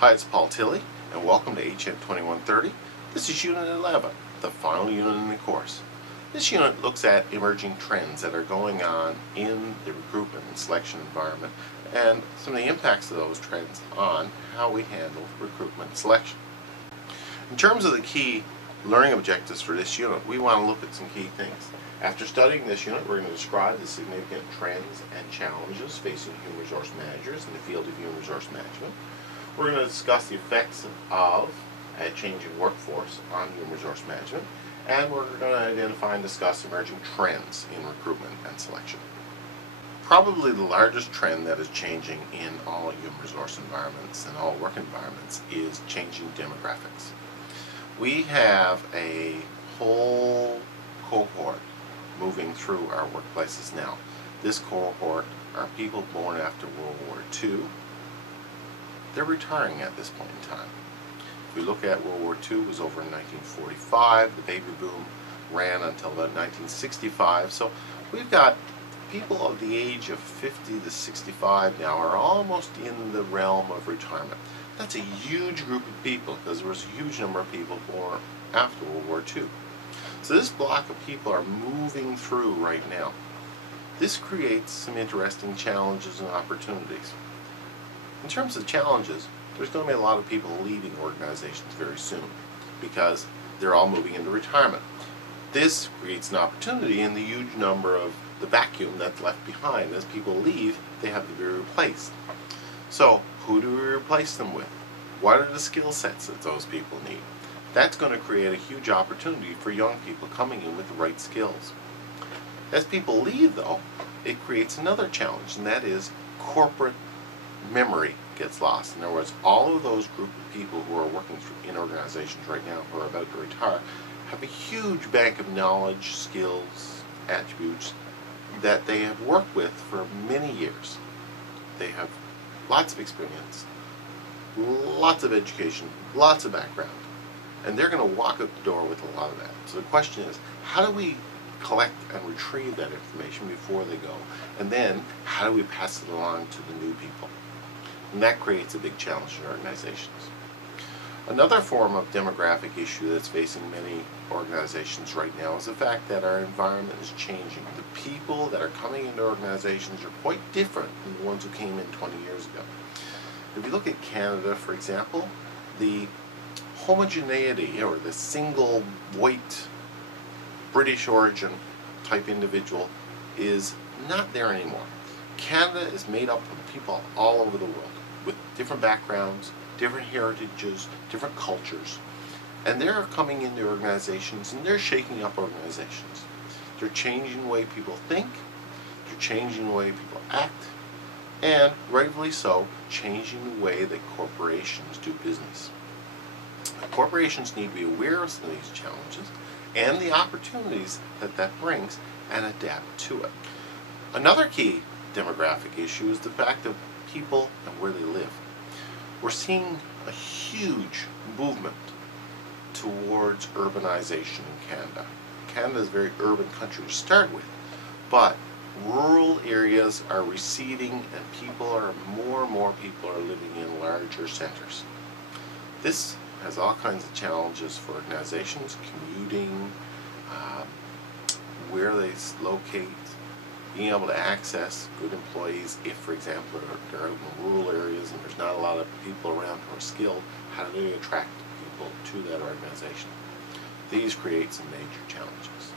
Hi, it's Paul Tilley, and welcome to HN2130. This is Unit 11, the final unit in the course. This unit looks at emerging trends that are going on in the recruitment and selection environment and some of the impacts of those trends on how we handle recruitment and selection. In terms of the key learning objectives for this unit, we want to look at some key things. After studying this unit, we're going to describe the significant trends and challenges facing human resource managers in the field of human resource management. We're going to discuss the effects of a changing workforce on human resource management, and we're going to identify and discuss emerging trends in recruitment and selection. Probably the largest trend that is changing in all human resource environments and all work environments is changing demographics. We have a whole cohort moving through our workplaces now. This cohort are people born after World War II. They're retiring at this point in time. If we look at World War II, it was over in 1945. The baby boom ran until about 1965. So we've got people of the age of 50 to 65 now are almost in the realm of retirement. That's a huge group of people because there was a huge number of people born after World War II. So this block of people are moving through right now. This creates some interesting challenges and opportunities. In terms of challenges, there's going to be a lot of people leaving organizations very soon because they're all moving into retirement. This creates an opportunity in the huge number of the vacuum that's left behind. As people leave, they have to be replaced. So, who do we replace them with? What are the skill sets that those people need? That's going to create a huge opportunity for young people coming in with the right skills. As people leave, though, it creates another challenge, and that is corporate memory gets lost. In other words, all of those group of people who are working in organizations right now who are about to retire have a huge bank of knowledge, skills, attributes that they have worked with for many years. They have lots of experience, lots of education, lots of background, and they're going to walk out the door with a lot of that. So the question is, how do we collect and retrieve that information before they go, and then how do we pass it along to the new people? And that creates a big challenge in organizations. Another form of demographic issue that's facing many organizations right now is the fact that our environment is changing. The people that are coming into organizations are quite different than the ones who came in 20 years ago. If you look at Canada, for example, the homogeneity, or the single white British origin type individual, is not there anymore. Canada is made up of people all over the world with different backgrounds, different heritages, different cultures, and they're coming into organizations and they're shaking up organizations. They're changing the way people think, they're changing the way people act, and rightfully so, changing the way that corporations do business. Corporations need to be aware of some of these challenges and the opportunities that that brings and adapt to it. Another key demographic issue is the fact of people and where they live. We're seeing a huge movement towards urbanization in Canada. Canada is a very urban country to start with, but rural areas are receding and more and more people are living in larger centers. This has all kinds of challenges for organizations, commuting, where they locate, being able to access good employees. If, for example, they're out in rural areas and there's not a lot of people around who are skilled, how do they attract people to that organization? These create some major challenges.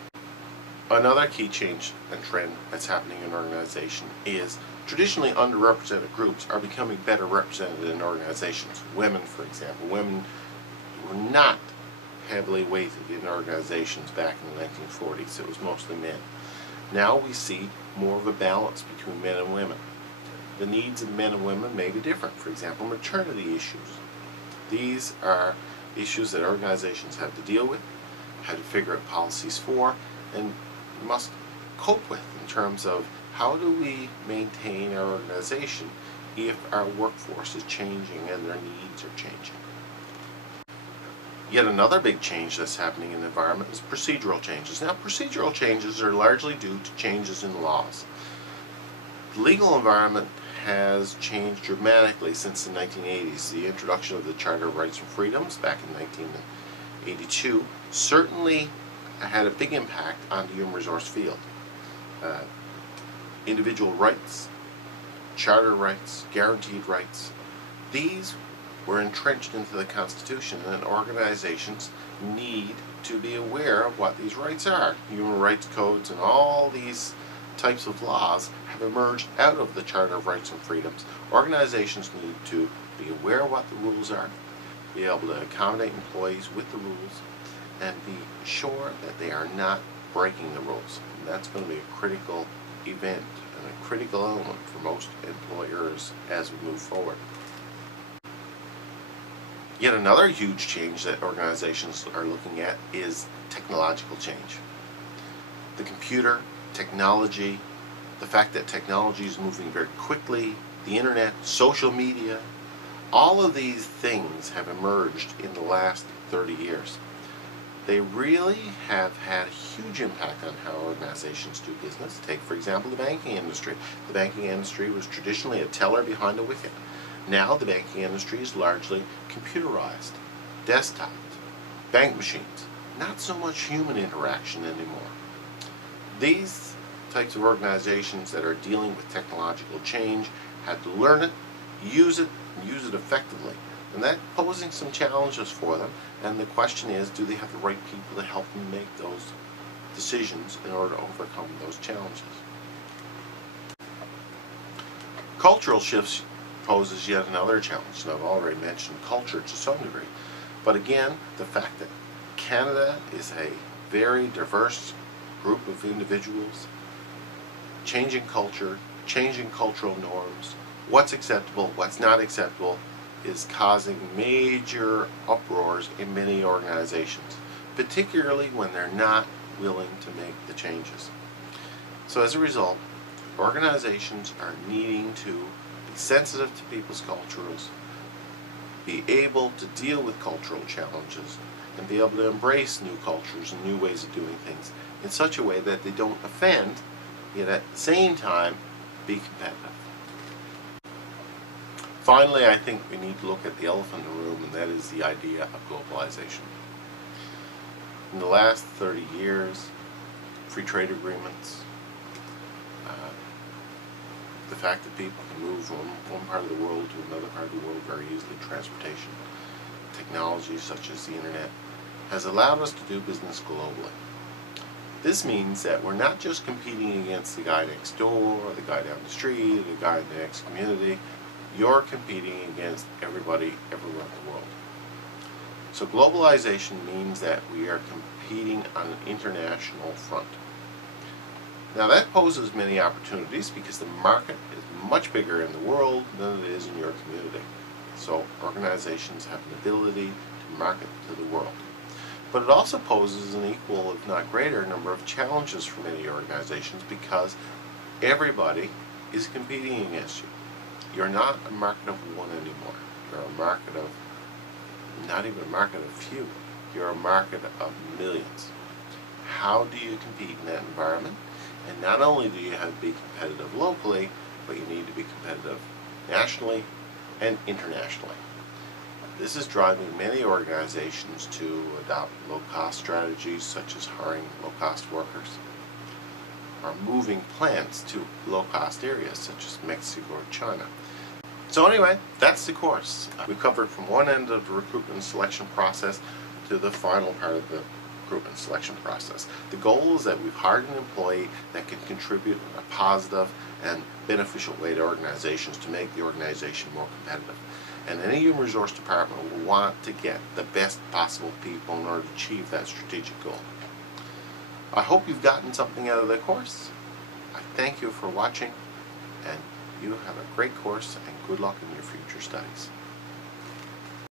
Another key change and trend that's happening in an organization is traditionally underrepresented groups are becoming better represented in organizations. Women, for example. Women were not heavily weighted in organizations back in the 1940s. It was mostly men. Now we see more of a balance between men and women. The needs of men and women may be different. For example, maternity issues. These are issues that organizations have to deal with, have to figure out policies for, and must cope with in terms of how do we maintain our organization if our workforce is changing and their needs are changing. Yet another big change that's happening in the environment is procedural changes. Now, procedural changes are largely due to changes in laws. The legal environment has changed dramatically since the 1980s. The introduction of the Charter of Rights and Freedoms back in 1982 certainly had a big impact on the human resource field. Individual rights, charter rights, guaranteed rights, these were entrenched into the Constitution, and organizations need to be aware of what these rights are. Human rights codes and all these types of laws have emerged out of the Charter of Rights and Freedoms. Organizations need to be aware of what the rules are, be able to accommodate employees with the rules, and be sure that they are not breaking the rules. And that's going to be a critical event and a critical element for most employers as we move forward. Yet another huge change that organizations are looking at is technological change. The computer, technology, the fact that technology is moving very quickly, the internet, social media, all of these things have emerged in the last 30 years. They really have had a huge impact on how organizations do business. Take, for example, the banking industry. The banking industry was traditionally a teller behind a wicket. Now the banking industry is largely computerized, desktop, bank machines, not so much human interaction anymore. These types of organizations that are dealing with technological change have to learn it, use it, and use it effectively. And that's posing some challenges for them, and the question is, do they have the right people to help them make those decisions in order to overcome those challenges? Cultural shifts poses yet another challenge, and I've already mentioned culture to some degree. But again, the fact that Canada is a very diverse group of individuals, changing culture, changing cultural norms, what's acceptable, what's not acceptable, is causing major uproars in many organizations, particularly when they're not willing to make the changes. So as a result, organizations are needing to be sensitive to people's cultures, be able to deal with cultural challenges, and be able to embrace new cultures and new ways of doing things in such a way that they don't offend, yet at the same time be competitive. Finally, I think we need to look at the elephant in the room, and that is the idea of globalization. In the last 30 years, free trade agreements, the fact that people can move from one part of the world to another part of the world very easily, transportation, technology such as the internet, has allowed us to do business globally. This means that we're not just competing against the guy next door, or the guy down the street, or the guy in the next community. You're competing against everybody everywhere in the world. So globalization means that we are competing on an international front. Now that poses many opportunities because the market is much bigger in the world than it is in your community. So organizations have an ability to market to the world. But it also poses an equal, if not greater, number of challenges for many organizations because everybody is competing against you. You're not a market of one anymore. You're a market of, not even a market of few, you're a market of millions. How do you compete in that environment? And not only do you have to be competitive locally, but you need to be competitive nationally and internationally. This is driving many organizations to adopt low-cost strategies such as hiring low-cost workers, or moving plants to low-cost areas such as Mexico or China. So anyway, that's the course. We've covered from one end of the recruitment and selection process to the final part of the recruitment and selection process. The goal is that we've hired an employee that can contribute in a positive and beneficial way to organizations to make the organization more competitive. And any human resource department will want to get the best possible people in order to achieve that strategic goal. I hope you've gotten something out of the course. I thank you for watching, and you have a great course and good luck in your future studies.